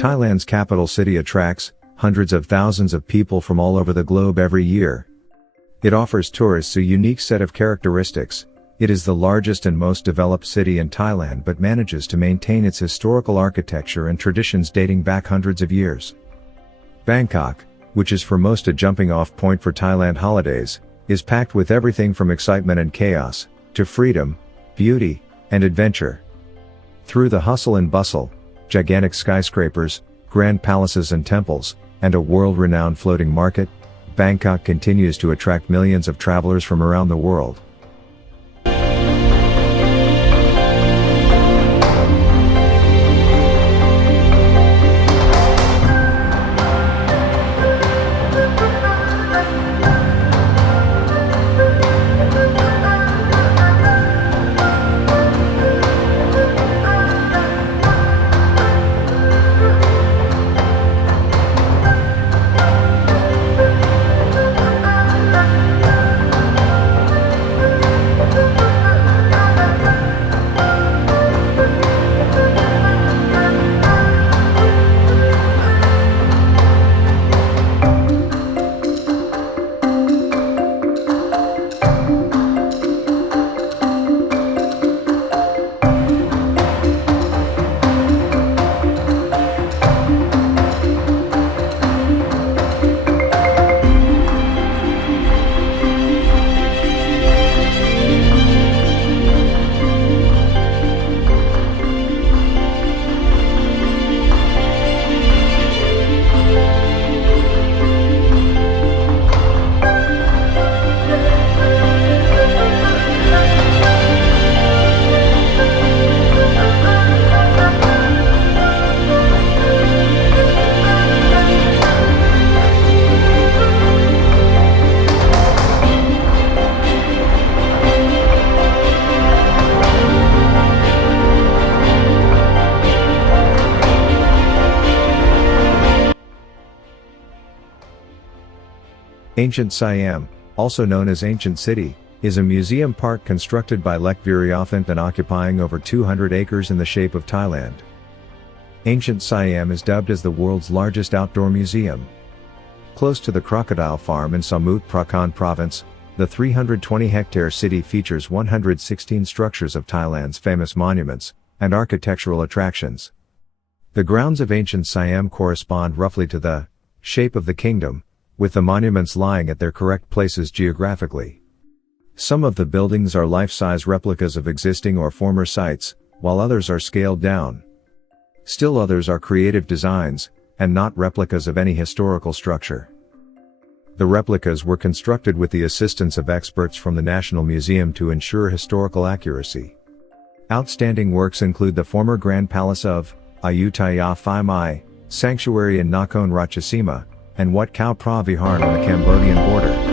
Thailand's capital city attracts hundreds of thousands of people from all over the globe every year. It offers tourists a unique set of characteristics. It is the largest and most developed city in Thailand but manages to maintain its historical architecture and traditions dating back hundreds of years. Bangkok, which is for most a jumping-off point for Thailand holidays, is packed with everything from excitement and chaos, to freedom, beauty, and adventure. Through the hustle and bustle, gigantic skyscrapers, grand palaces and temples, and a world-renowned floating market, Bangkok continues to attract millions of travelers from around the world. Ancient Siam, also known as Ancient City, is a museum park constructed by Lek Viriothant and occupying over 200 acres in the shape of Thailand. Ancient Siam is dubbed as the world's largest outdoor museum. Close to the crocodile farm in Samut Prakan province, the 320-hectare city features 116 structures of Thailand's famous monuments and architectural attractions. The grounds of Ancient Siam correspond roughly to the shape of the kingdom, with the monuments lying at their correct places geographically. Some of the buildings are life-size replicas of existing or former sites, while others are scaled down. Still others are creative designs, and not replicas of any historical structure. The replicas were constructed with the assistance of experts from the National Museum to ensure historical accuracy. Outstanding works include the former Grand Palace of Ayutthaya Phai Mai, Sanctuary in Nakhon Ratchasima, and Wat Khao Phra Viharan on the Cambodian border.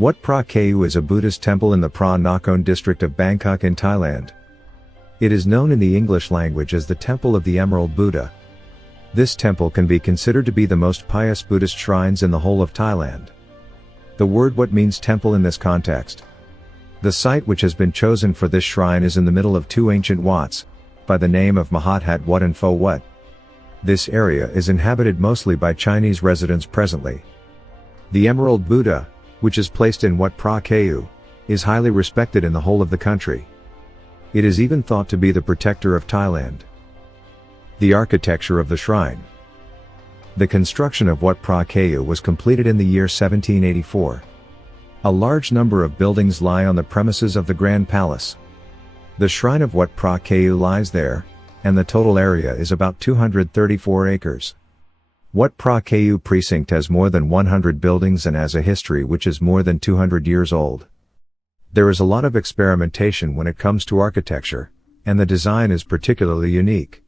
Wat Phra Kaew is a Buddhist temple in the Phra Nakhon district of Bangkok in Thailand. It is known in the English language as the Temple of the Emerald Buddha. This temple can be considered to be the most pious Buddhist shrines in the whole of Thailand. The word Wat means temple in this context. The site which has been chosen for this shrine is in the middle of two ancient Wats, by the name of Mahat Wat and Pho Wat. This area is inhabited mostly by Chinese residents presently. The Emerald Buddha, which is placed in Wat Phra Kaew, is highly respected in the whole of the country. It is even thought to be the protector of Thailand. The architecture of the shrine. The construction of Wat Phra Kaew was completed in the year 1784. A large number of buildings lie on the premises of the Grand Palace. The shrine of Wat Phra Kaew lies there, and the total area is about 234 acres. Wat Phra Kaew precinct has more than 100 buildings and has a history which is more than 200 years old. There is a lot of experimentation when it comes to architecture, and the design is particularly unique.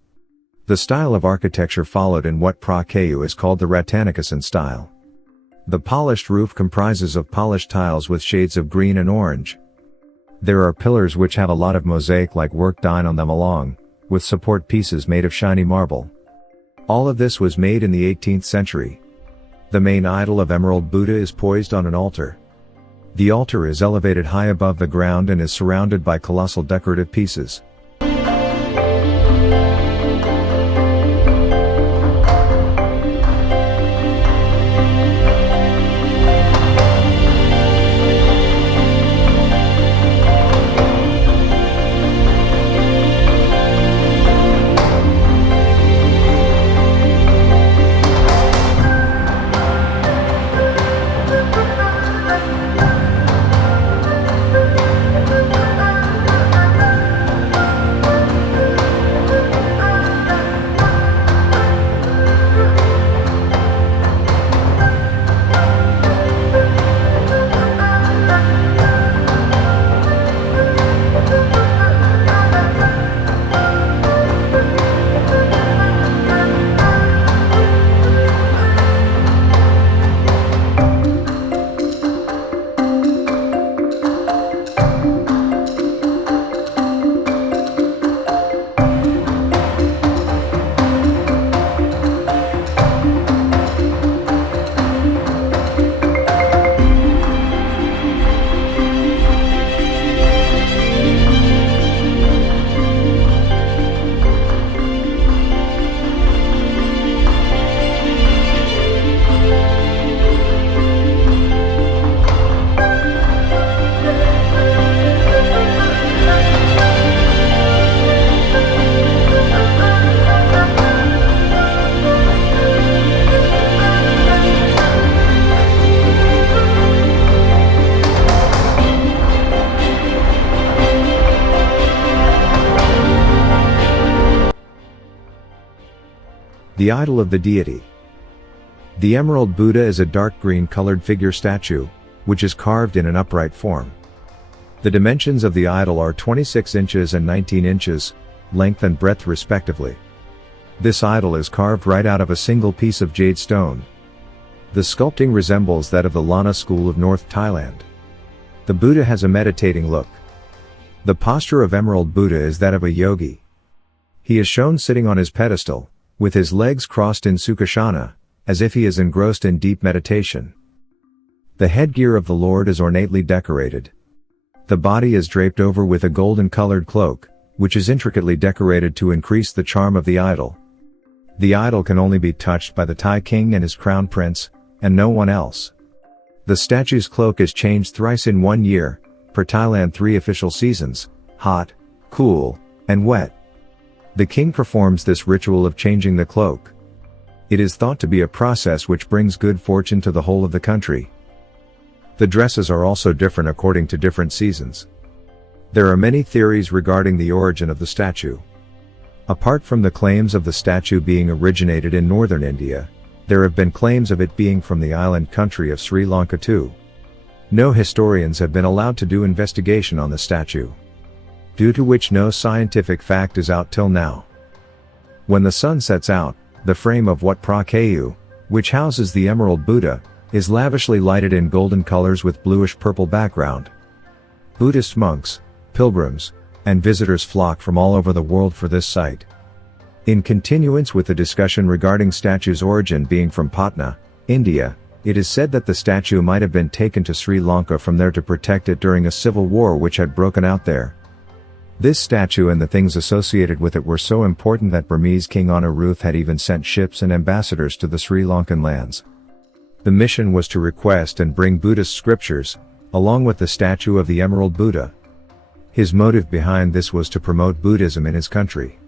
The style of architecture followed in Wat Phra Kaew is called the Rattanakosin style. The polished roof comprises of polished tiles with shades of green and orange. There are pillars which have a lot of mosaic-like work done on them along with support pieces made of shiny marble. All of this was made in the 18th century. The main idol of Emerald Buddha is poised on an altar. The altar is elevated high above the ground and is surrounded by colossal decorative pieces. The idol of the deity. The Emerald Buddha is a dark green colored figure statue, which is carved in an upright form. The dimensions of the idol are 26 inches and 19 inches, length and breadth respectively. This idol is carved right out of a single piece of jade stone. The sculpting resembles that of the Lana school of North Thailand. The Buddha has a meditating look. The posture of Emerald Buddha is that of a yogi. He is shown sitting on his pedestal, with his legs crossed in Sukhasana, as if he is engrossed in deep meditation. The headgear of the Lord is ornately decorated. The body is draped over with a golden-colored cloak, which is intricately decorated to increase the charm of the idol. The idol can only be touched by the Thai king and his crown prince, and no one else. The statue's cloak is changed thrice in 1 year, per Thailand 3 official seasons: hot, cool, and wet. The king performs this ritual of changing the cloak. It is thought to be a process which brings good fortune to the whole of the country. The dresses are also different according to different seasons. There are many theories regarding the origin of the statue. Apart from the claims of the statue being originated in northern India, there have been claims of it being from the island country of Sri Lanka too. No historians have been allowed to do investigation on the statue, due to which no scientific fact is out till now. When the sun sets out, the frame of Wat Phra Kaew, which houses the Emerald Buddha, is lavishly lighted in golden colors with bluish-purple background. Buddhist monks, pilgrims, and visitors flock from all over the world for this site. In continuance with the discussion regarding statue's origin being from Patna, India, It is said that the statue might have been taken to Sri Lanka from there to protect it during a civil war which had broken out there. This statue and the things associated with it were so important that Burmese King Arun had even sent ships and ambassadors to the Sri Lankan lands. The mission was to request and bring Buddhist scriptures, along with the statue of the Emerald Buddha. His motive behind this was to promote Buddhism in his country.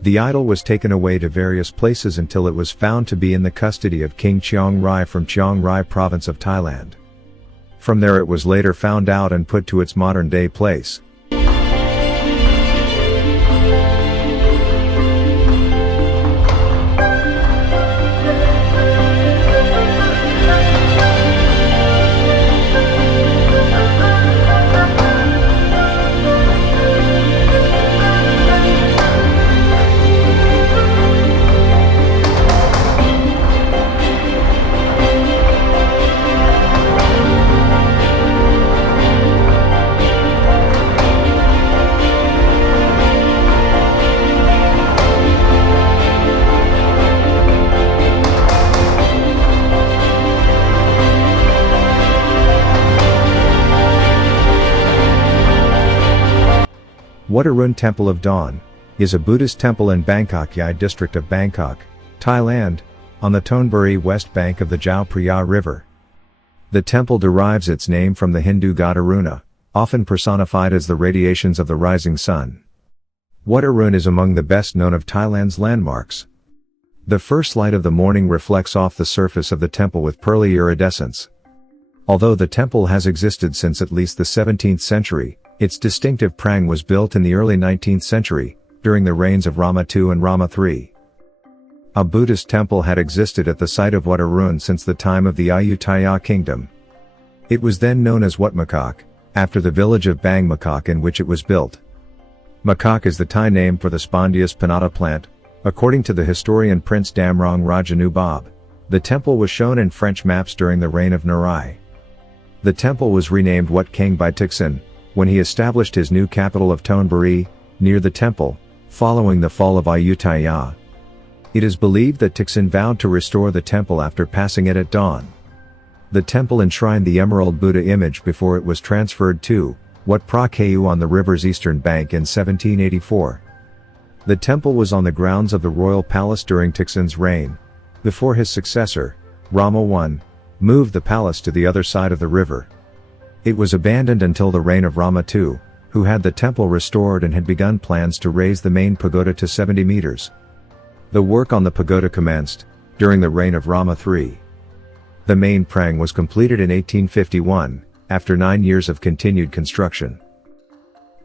The idol was taken away to various places until it was found to be in the custody of King Chiang Rai from Chiang Rai province of Thailand. From there it was later found out and put to its modern-day place. Wat Arun Temple of Dawn is a Buddhist temple in Bangkok Yai district of Bangkok, Thailand, on the Thonburi west bank of the Chao Phraya River. The temple derives its name from the Hindu god Aruna, often personified as the radiations of the rising sun. Wat Arun is among the best known of Thailand's landmarks. The first light of the morning reflects off the surface of the temple with pearly iridescence. Although the temple has existed since at least the 17th century, its distinctive prang was built in the early 19th century, during the reigns of Rama II and Rama III. A Buddhist temple had existed at the site of Wat Arun since the time of the Ayutthaya kingdom. It was then known as Wat Makok, after the village of Bang Makok in which it was built. Makok is the Thai name for the Spondius pinnata plant. According to the historian Prince Damrong Rajanubab, the temple was shown in French maps during the reign of Narai. The temple was renamed Wat Keng by Thaksin, when he established his new capital of Thonburi, near the temple, following the fall of Ayutthaya. It is believed that Thaksin vowed to restore the temple after passing it at dawn. The temple enshrined the Emerald Buddha image before it was transferred to Wat Phra Kaew on the river's eastern bank in 1784. The temple was on the grounds of the royal palace during Thaksin's reign, before his successor, Rama I, moved the palace to the other side of the river. It was abandoned until the reign of Rama II, who had the temple restored and had begun plans to raise the main pagoda to 70 meters. The work on the pagoda commenced during the reign of Rama III. The main prang was completed in 1851, after 9 years of continued construction.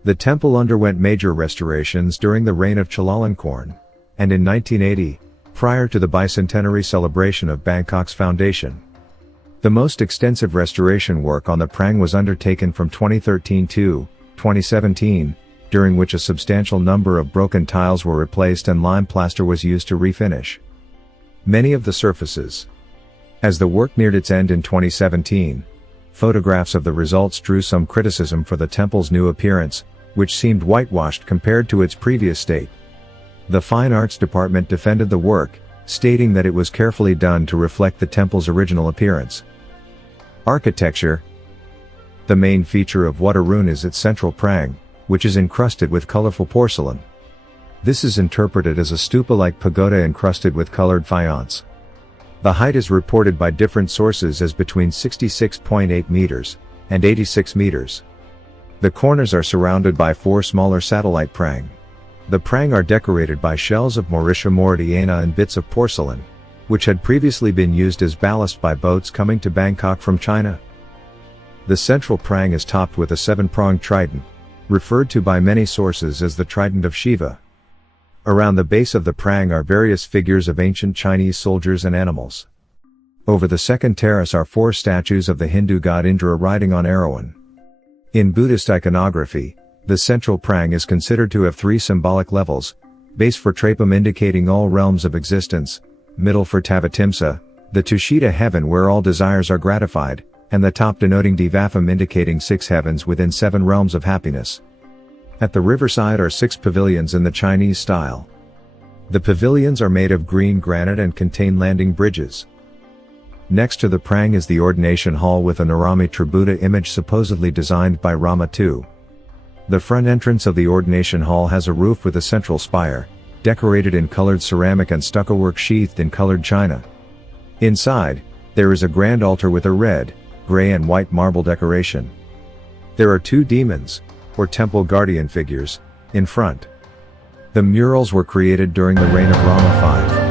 The temple underwent major restorations during the reign of Chulalongkorn, and in 1980, prior to the bicentenary celebration of Bangkok's foundation. The most extensive restoration work on the prang was undertaken from 2013 to 2017, during which a substantial number of broken tiles were replaced and lime plaster was used to refinish many of the surfaces. As the work neared its end in 2017, photographs of the results drew some criticism for the temple's new appearance, which seemed whitewashed compared to its previous state. The Fine Arts Department defended the work, stating that it was carefully done to reflect the temple's original appearance. Architecture. The main feature of Wat Arun is its central prang, which is encrusted with colorful porcelain. This is interpreted as a stupa-like pagoda encrusted with colored faience. The height is reported by different sources as between 66.8 meters and 86 meters. The corners are surrounded by 4 smaller satellite prang. The prang are decorated by shells of Mauritia moridiana and bits of porcelain, which had previously been used as ballast by boats coming to Bangkok from China. The central prang is topped with a 7-pronged trident, referred to by many sources as the Trident of Shiva. Around the base of the prang are various figures of ancient Chinese soldiers and animals. Over the second terrace are 4 statues of the Hindu god Indra riding on Arun. In Buddhist iconography, the central prang is considered to have 3 symbolic levels: base for Trapam indicating all realms of existence, middle for Tavatimsa, the Tushita heaven where all desires are gratified, and the top denoting Devafam indicating 6 heavens within 7 realms of happiness. At the riverside are 6 pavilions in the Chinese style. The pavilions are made of green granite and contain landing bridges. Next to the prang is the ordination hall with a Naramitra Buddha image supposedly designed by Rama II. The front entrance of the ordination hall has a roof with a central spire, decorated in colored ceramic and stucco work sheathed in colored china. Inside, there is a grand altar with a red, gray and white marble decoration. There are two demons, or temple guardian figures, in front. The murals were created during the reign of Rama V.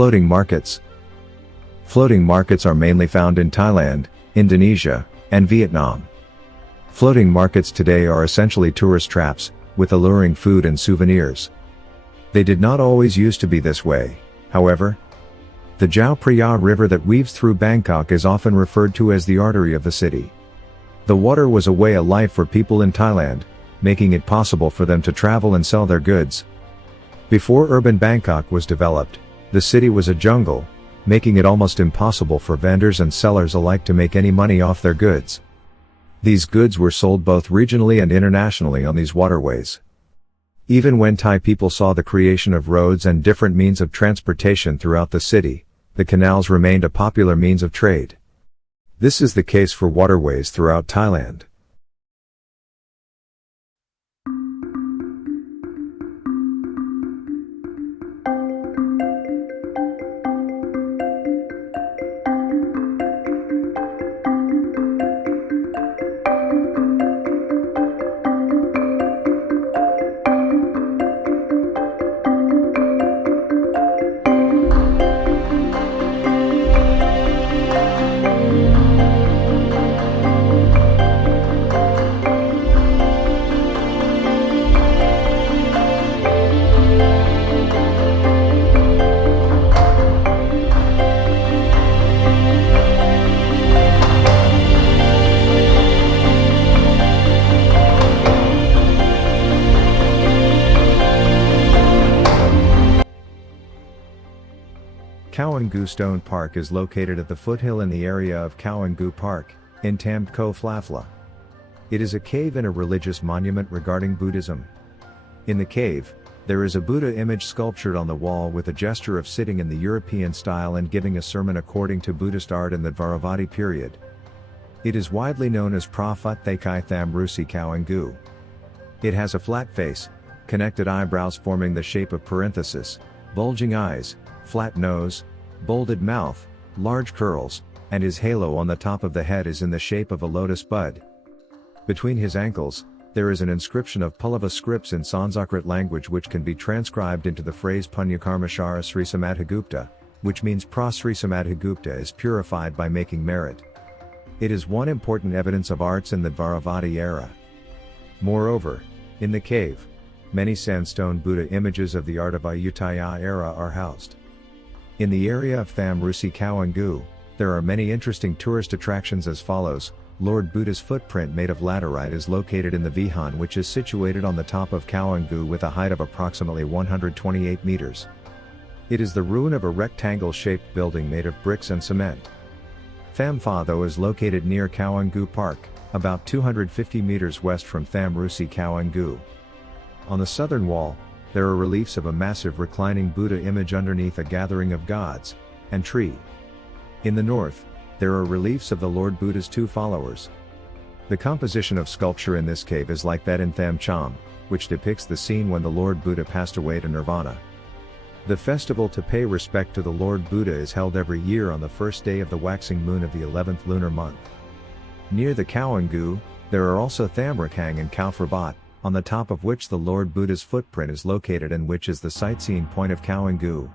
Floating markets. Floating markets are mainly found in Thailand, Indonesia, and Vietnam. Floating markets today are essentially tourist traps, with alluring food and souvenirs. They did not always used to be this way, however. The Chao Phraya River that weaves through Bangkok is often referred to as the artery of the city. The water was a way of life for people in Thailand, making it possible for them to travel and sell their goods. Before urban Bangkok was developed, the city was a jungle, making it almost impossible for vendors and sellers alike to make any money off their goods. These goods were sold both regionally and internationally on these waterways. Even when Thai people saw the creation of roads and different means of transportation throughout the city, the canals remained a popular means of trade. This is the case for waterways throughout Thailand. Khao Stone Park is located at the foothill in the area of Khao Park, in Tam Ko Phlapphla. It is a cave and a religious monument regarding Buddhism. In the cave, there is a Buddha image sculptured on the wall with a gesture of sitting in the European style and giving a sermon according to Buddhist art in the Dvaravati period. It is widely known as phra Thai Tham Rusi Khao. It has a flat face, connected eyebrows forming the shape of parenthesis, bulging eyes, flat nose, bolded mouth, large curls, and his halo on the top of the head is in the shape of a lotus bud. Between his ankles, there is an inscription of Pallava scripts in Sanskrit language which can be transcribed into the phrase Punyakarmashara Sri Samadhigupta, which means Pra Sri Samadhigupta is purified by making merit. It is one important evidence of arts in the Dvaravati era. Moreover, in the cave, many sandstone Buddha images of the art of Ayutthaya era are housed. In the area of Tham Rusi Khao, there are many interesting tourist attractions as follows. Lord Buddha's footprint made of laterite is located in the Vihan, which is situated on the top of Khao with a height of approximately 128 meters. It is the ruin of a rectangle-shaped building made of bricks and cement. Tham Pha though is located near Khao Park, about 250 meters west from Tham Rusi Khao. On the southern wall, there are reliefs of a massive reclining Buddha image underneath a gathering of gods, and tree. In the north, there are reliefs of the Lord Buddha's two followers. The composition of sculpture in this cave is like that in Tham Chom, which depicts the scene when the Lord Buddha passed away to nirvana. The festival to pay respect to the Lord Buddha is held every year on the first day of the waxing moon of the 11th lunar month. Near the Khao, there are also Thamrakang and Khao Phra, on the top of which the Lord Buddha's footprint is located and which is the sightseeing point of Khao.